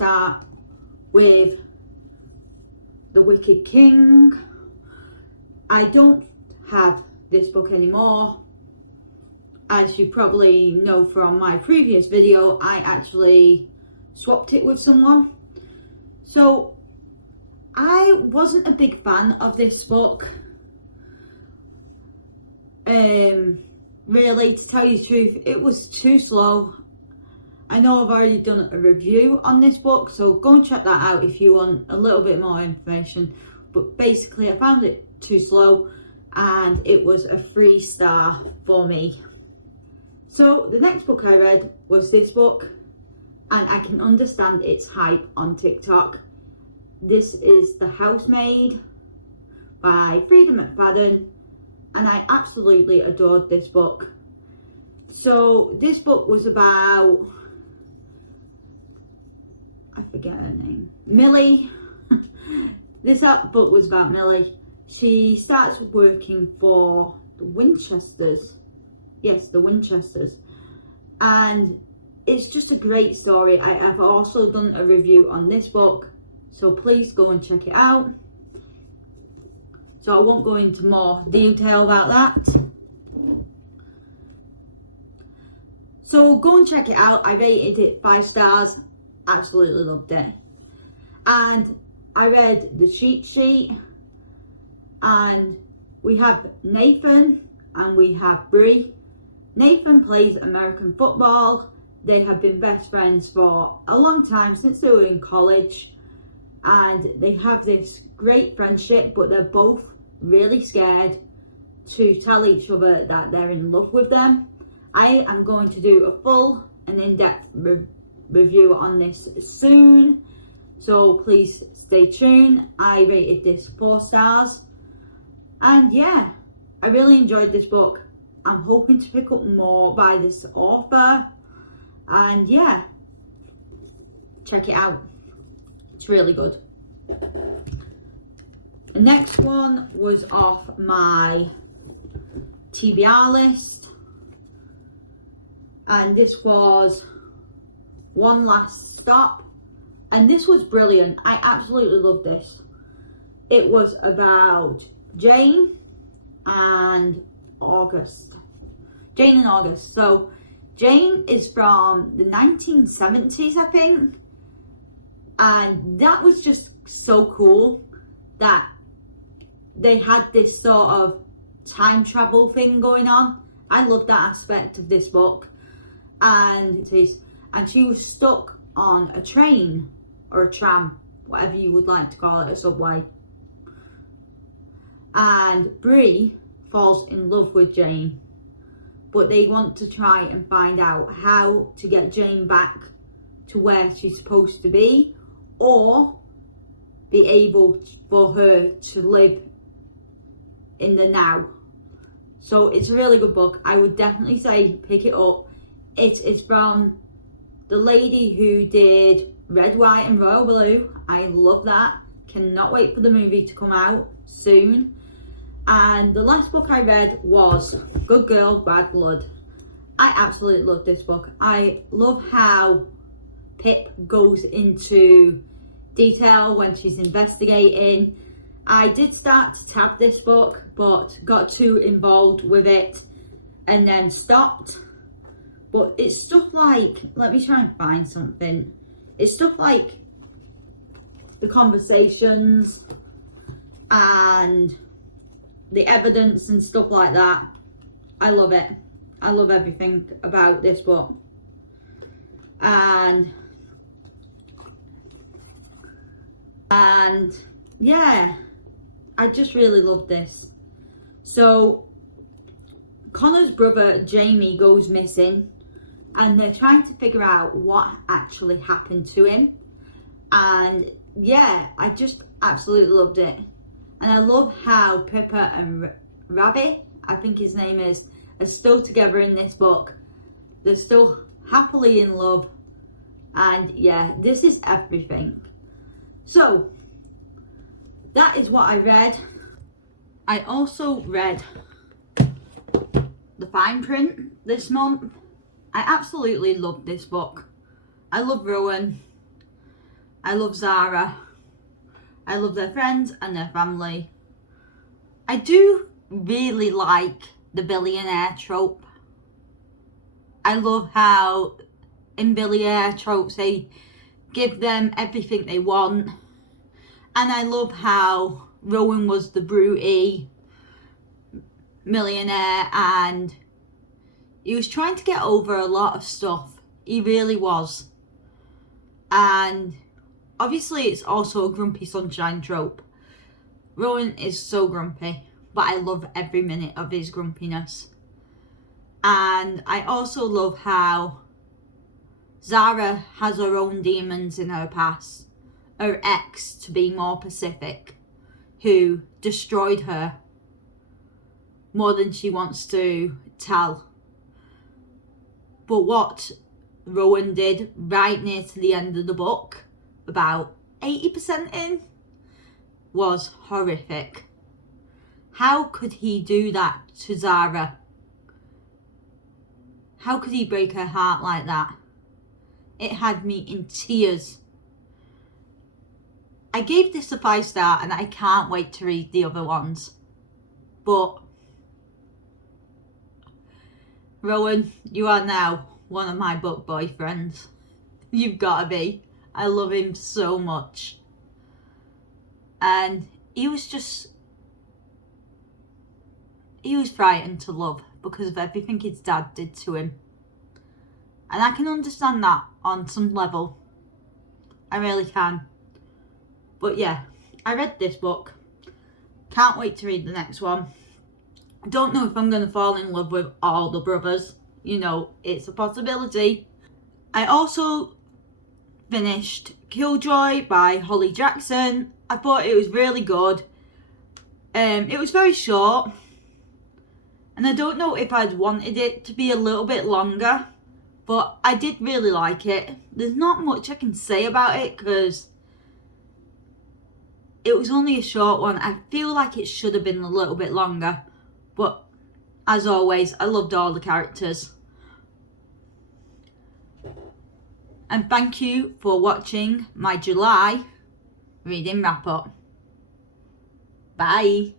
start with The Wicked King. I don't have this book anymore. As you probably know from my previous video, I actually swapped it with someone. So I wasn't a big fan of this book. Really, to tell you the truth, it was too slow. I know I've already done a review on this book, so go and check that out if you want a little bit more information. But basically, I found it too slow and it was a 3-star for me. So the next book I read was this book, and I can understand its hype on TikTok. This is The Housemaid by Frida McFadden, and I absolutely adored this book. So this book was about, I forget her name, Millie. This book was about Millie. She starts working for the Winchesters. Yes, the Winchesters. And it's just a great story. I have also done a review on this book, so please go and check it out. So I won't go into more detail about that. So go and check it out. I rated it 5 stars. Absolutely loved it. And I read the cheat sheet, and we have Nathan and we have Bree. Nathan plays American football. They have been best friends for a long time, since they were in college, and they have this great friendship, but they're both really scared to tell each other that they're in love with them. I am going to do a full and in-depth review on this soon, so please stay tuned. I rated this 4 stars, and yeah, I really enjoyed this book. I'm hoping to pick up more by this author, and yeah, check it out. It's really good. The next one was off my TBR list, and this was One Last Stop, and this was brilliant. I absolutely loved this. It was about Jane and August. Jane and August. So Jane is from the 1970s, I think, and that was just so cool that they had this sort of time travel thing going on. I love that aspect of this book. And she was stuck on a train or a tram, whatever you would like to call it, a subway. And Bree falls in love with Jane, but they want to try and find out how to get Jane back to where she's supposed to be, or be able for her to live in the now. So it's a really good book. I would definitely say pick it up. It is from the lady who did Red, White and Royal Blue. I love that. Cannot wait for the movie to come out soon. And the last book I read was Good Girl, Bad Blood. I absolutely love this book. I love how Pip goes into detail when she's investigating. I did start to tab this book, but got too involved with it and then stopped. But it's stuff like, let me try and find something. It's stuff like the conversations and the evidence and stuff like that. I love it. I love everything about this book. And yeah, I just really love this. So Connor's brother Jamie goes missing, and they're trying to figure out what actually happened to him. And yeah, I just absolutely loved it. And I love how Pippa and Rabbit, I think his name is, are still together in this book. They're still happily in love. And yeah, this is everything. So that is what I read. I also read The Fine Print this month. I absolutely loved this book. I love Rowan. I love Zara. I love their friends and their family. I do really like the billionaire trope. I love how in billionaire tropes they give them everything they want. And I love how Rowan was the broody millionaire and he was trying to get over a lot of stuff. He really was. And obviously it's also a grumpy sunshine trope. Rowan is so grumpy, but I love every minute of his grumpiness. And I also love how Zara has her own demons in her past. Her ex, to be more specific, who destroyed her more than she wants to tell. But what Rowan did right near to the end of the book, about 80% in, was horrific. How could he do that to Zara? How could he break her heart like that? It had me in tears. I gave this a 5-star and I can't wait to read the other ones. But Rowan, you are now one of my book boyfriends. You've got to be. I love him so much. And he was frightened to love because of everything his dad did to him. And I can understand that on some level. I really can. But yeah, I read this book. Can't wait to read the next one. I don't know if I'm going to fall in love with all the brothers. You know, it's a possibility. I also finished Killjoy by Holly Jackson. I thought it was really good. It was very short. And I don't know if I'd wanted it to be a little bit longer. But I did really like it. There's not much I can say about it because it was only a short one. I feel like it should have been a little bit longer. But as always, I loved all the characters. And thank you for watching my July reading wrap up. Bye.